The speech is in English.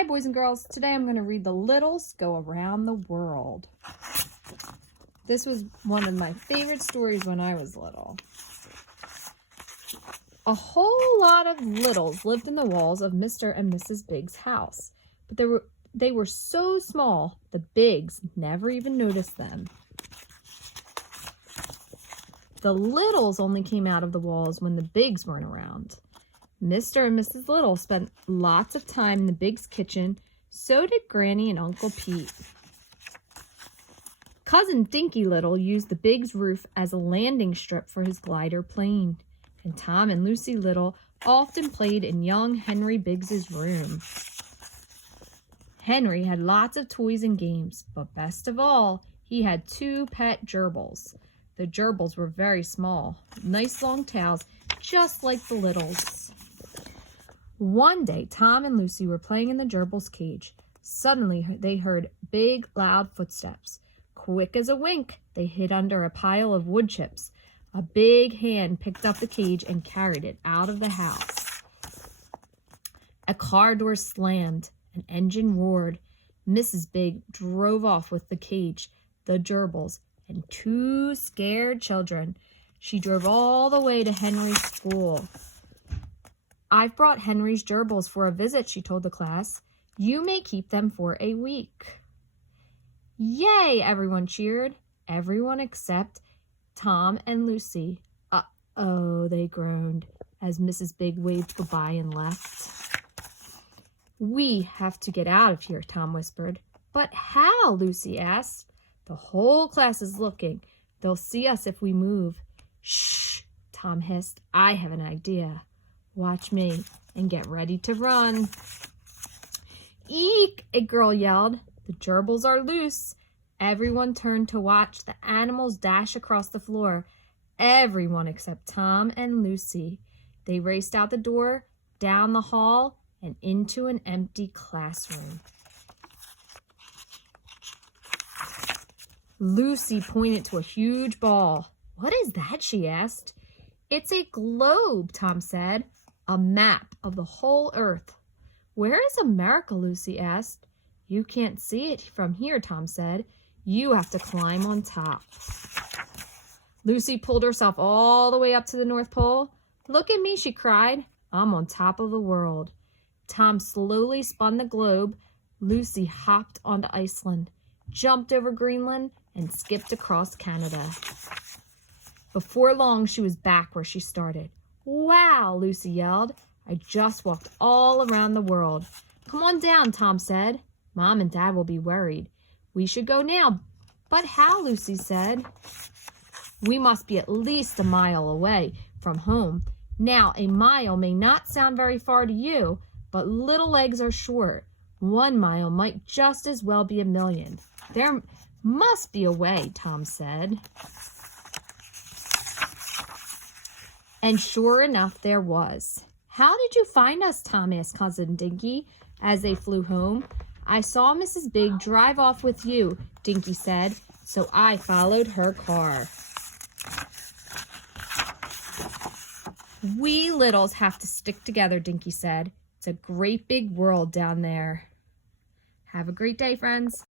Hi, boys and girls. Today I'm going to read The Littles Go Around the World. This was one of my favorite stories when I was little. A whole lot of littles lived in the walls of Mr. and Mrs. Big's house, but they were so small, the Bigs never even noticed them. The littles only came out of the walls when the Bigs weren't around. Mr. and Mrs. Little spent lots of time in the Bigs' kitchen. So did Granny and Uncle Pete. Cousin Dinky Little used the Bigs' roof as a landing strip for his glider plane. And Tom and Lucy Little often played in young Henry Biggs' room. Henry had lots of toys and games, but best of all, he had 2 pet gerbils. The gerbils were very small, nice long tails, just like the littles. One day, Tom and Lucy were playing in the gerbil's cage. Suddenly, they heard big, loud footsteps. Quick as a wink, they hid under a pile of wood chips. A big hand picked up the cage and carried it out of the house. A car door slammed. An engine roared. Mrs. Big drove off with the cage, the gerbils, and 2 scared children. She drove all the way to Henry's school. "I've brought Henry's gerbils for a visit," she told the class. "You may keep them for a week." "Yay!" everyone cheered. Everyone except Tom and Lucy. "Uh-oh," they groaned as Mrs. Big waved goodbye and left. "We have to get out of here," Tom whispered. "But how?" Lucy asked. "The whole class is looking. They'll see us if we move." "Shh," Tom hissed. "I have an idea. Watch me and get ready to run." "Eek!" a girl yelled. "The gerbils are loose." Everyone turned to watch the animals dash across the floor. Everyone except Tom and Lucy. They raced out the door, down the hall, and into an empty classroom. Lucy pointed to a huge ball. "What is that?" she asked. "It's a globe," Tom said. "A map of the whole earth." "Where is America?" Lucy asked. "You can't see it from here," Tom said. "You have to climb on top." Lucy pulled herself all the way up to the North Pole. "Look at me," she cried. "I'm on top of the world." Tom slowly spun the globe. Lucy hopped onto Iceland, jumped over Greenland, and skipped across Canada. Before long, she was back where she started. "Wow," Lucy yelled. "I just walked all around the world." "Come on down," Tom said. "Mom and Dad will be worried." "We should go now." "But how?" Lucy said. "We must be at least a mile away from home." Now, a mile may not sound very far to you, but little legs are short. 1 mile might just as well be a million. "There must be a way," Tom said. And sure enough, there was. "How did you find us?" Tom asked Cousin Dinky as they flew home. "I saw Mrs. Big drive off with you," Dinky said, "so I followed her car." "We littles have to stick together," Dinky said. "It's a great big world down there." Have a great day, friends.